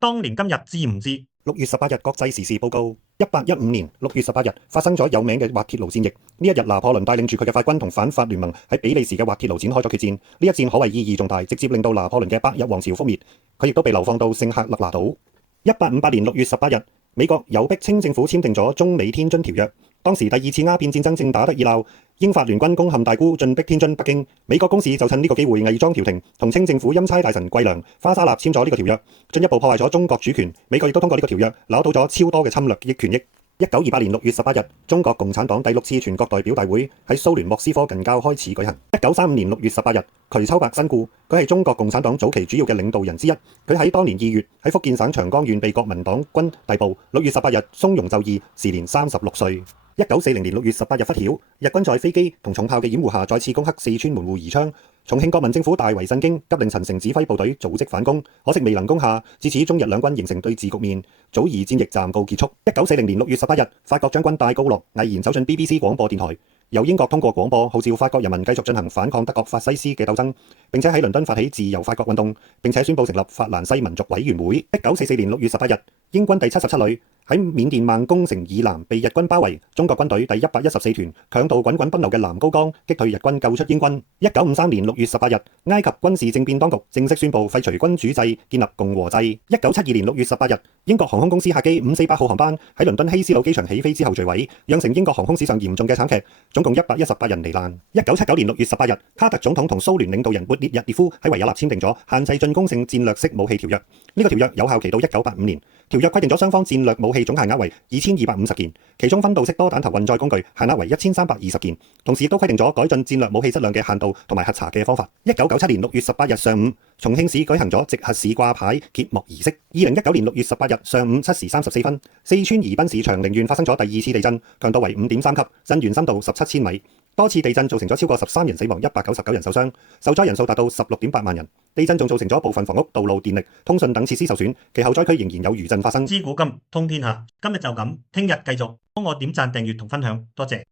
當年今日知唔知6月18日國際時事報告：1815年6月18日發生咗有名嘅滑鐵盧戰役。呢一日，拿破崙帶領住佢嘅法軍同反法聯盟喺比利時嘅滑鐵盧展開咗決戰。呢一戰可謂意義重大，直接令到拿破崙嘅百日王朝覆滅。佢亦都被流放到聖赫勒拿島。1858年6月18日，美國有逼清政府簽訂咗中美天津條約。當時第二次鴉片戰爭正打得熱鬧，英法聯軍攻陷大沽，進逼天津、北京。美國公使就趁呢個機會偽裝調停，同清政府欽差大臣桂良、花沙納簽咗呢個條約，進一步破壞咗中國主權。美國亦都通過呢個條約攞到咗超多嘅侵略權益。1928年6月18日，中國共產黨第6次全國代表大會喺蘇聯莫斯科近郊開始舉行。1935年6月18日，瞿秋白身故，佢係中國共產黨早期主要嘅領導人之一。佢喺當年2月喺福建省長江縣被國民黨軍逮捕。6月18日從容就義，時年36歲。1940年6月18日拂曉，日軍在飛機同重炮嘅掩護下再次攻克四川門戶宜昌。重慶國民政府大為震驚，急令陳誠指揮部隊組織反攻，可惜未能攻下。至此中日兩軍形成對峙局面，祖宜戰役暫告結束。1940年6月18日，法國將軍戴高樂毅然走進 BBC 廣播電台，由英國通過廣播號召法國人民繼續進行反抗德國法西斯嘅鬥爭，並且喺倫敦發起自由法國運動，並且宣布成立法蘭西民族委員會。1944年6月18日，英軍第77旅喺緬甸孟公城以南被日軍包圍，中國軍隊第114團強渡滾滾奔流嘅南高江，擊退日軍，救出英軍。1953年6月18日，埃及軍事政變當局正式宣布廢除君主制，建立共和制。1972年6月18日，英國航空公司客機548號航班喺倫敦希斯路機場起飛之後墜毀，釀成英國航空史上嚴重嘅慘劇，總共118人罹難。1979年6月18日，卡特總統同蘇聯領導人勃列日涅夫喺維也納簽訂咗限制進攻性戰略式武器條約。呢個條約有效期到1985年。條約規定咗雙方戰略武器總限額為2250件，其中分導式多彈頭運載工具限額為1320件，同時亦都規定咗改進戰略武器質量嘅限度同埋核查嘅方法。1997年6月18日上午，重慶市舉行咗直轄市掛牌揭幕儀式。2019年6月18日上午7時34分，四川宜賓市長寧縣發生咗第二次地震，強度為5.3級，震源深度17千米。多次地震造成咗超過13人死亡，199人受傷，受災人數達到16.8萬人。地震仲造成咗部分房屋、道路、電力、通訊等設施受損，其後災區仍然有餘震發生。知古今通天下，今日就咁，聽日繼續。幫我點讚、訂閱同分享，多謝。